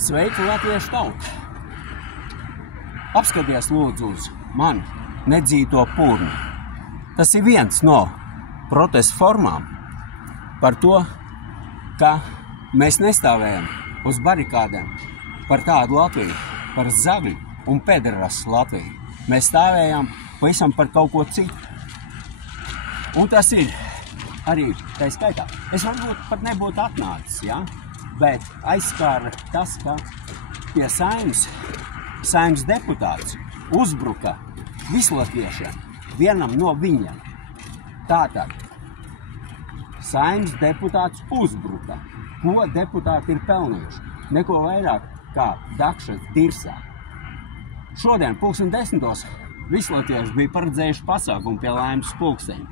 Sveiki, latviešu tauta! Apskaties lūdzu uz mani nedzīto purnu. Tas ir viens no protesta formām par to, ka mēs nestāvējam uz barikādēm par tādu Latviju, par zagļu un pederastu Latviju. Mēs stāvējām pavisam par kaut ko citu. Un tas ir arī tā skaitā. Es varbūt pat nebūtu atnācis, ja? Bet aizskāra tas, ka pie Saeimas deputāts uzbruka vislatviešiem, vienam no viņiem. Tātad Saeimas deputāts uzbruka. Ko deputāti ir pelnījuši? Neko vairāk kā dakšas dirsā. Šodien 10:00 vislatvieši bija paredzējuši pasākumu pie Laimas pulksteņa.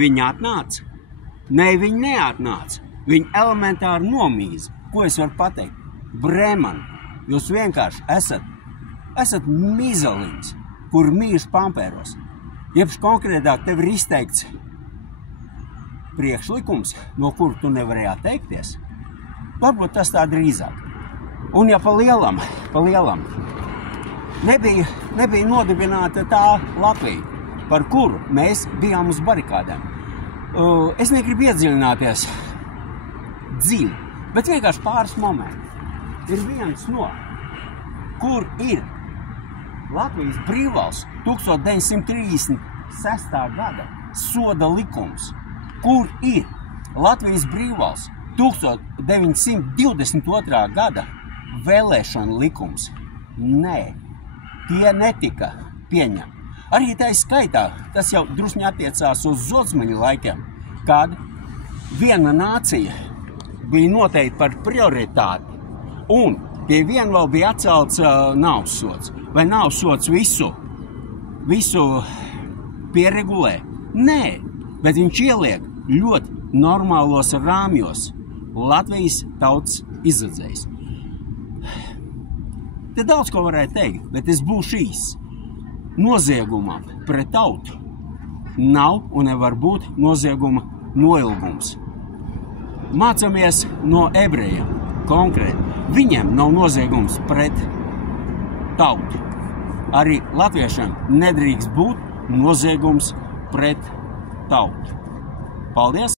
Viņi atnāca? Nē, viņi neatnāca. Viņi elementāri nomīza. Ko es varu pateikt? Breman, jūs vienkārši esat mizaliņas, kur mīž pampēros. Jebš konkrētāk tev ir izteikts priekšlikums, no kura tu nevarēji atteikties. Varbūt tas tā drīzāk. Un ja pa lielam nebija nodibināta tā Latvija, par kuru mēs bijām uz barikādēm. Es negribu iedziļināties dziļi, bet vienkārši pāris momenti. Ir viens no, kur ir Latvijas brīvvalsts 1936. gada soda likums, kur ir Latvijas brīvvalsts 1922. gada vēlēšana likums. Nē, tie netika pieņemti. Arī tā skaitā, tas jau drusņi attiecās uz Zodsmaņa laikiem, kad viena nācija bija noteikti par prioritāti, un pie viena vēl bija atcelts nāvsods. Vai nāvsods visu pieregulē? Nē, bet viņš ieliek ļoti normālos rāmjos Latvijas tautas izredzējis. Te daudz ko varētu teikt, bet es būšu īss. Noziegumam pret tautu nav un nevar būt nozieguma noilgums. Mācāmies no ebrejiem konkrēti. Viņiem nav noziegums pret tautu. Arī latviešiem nedrīkst būt noziegums pret tautu. Paldies!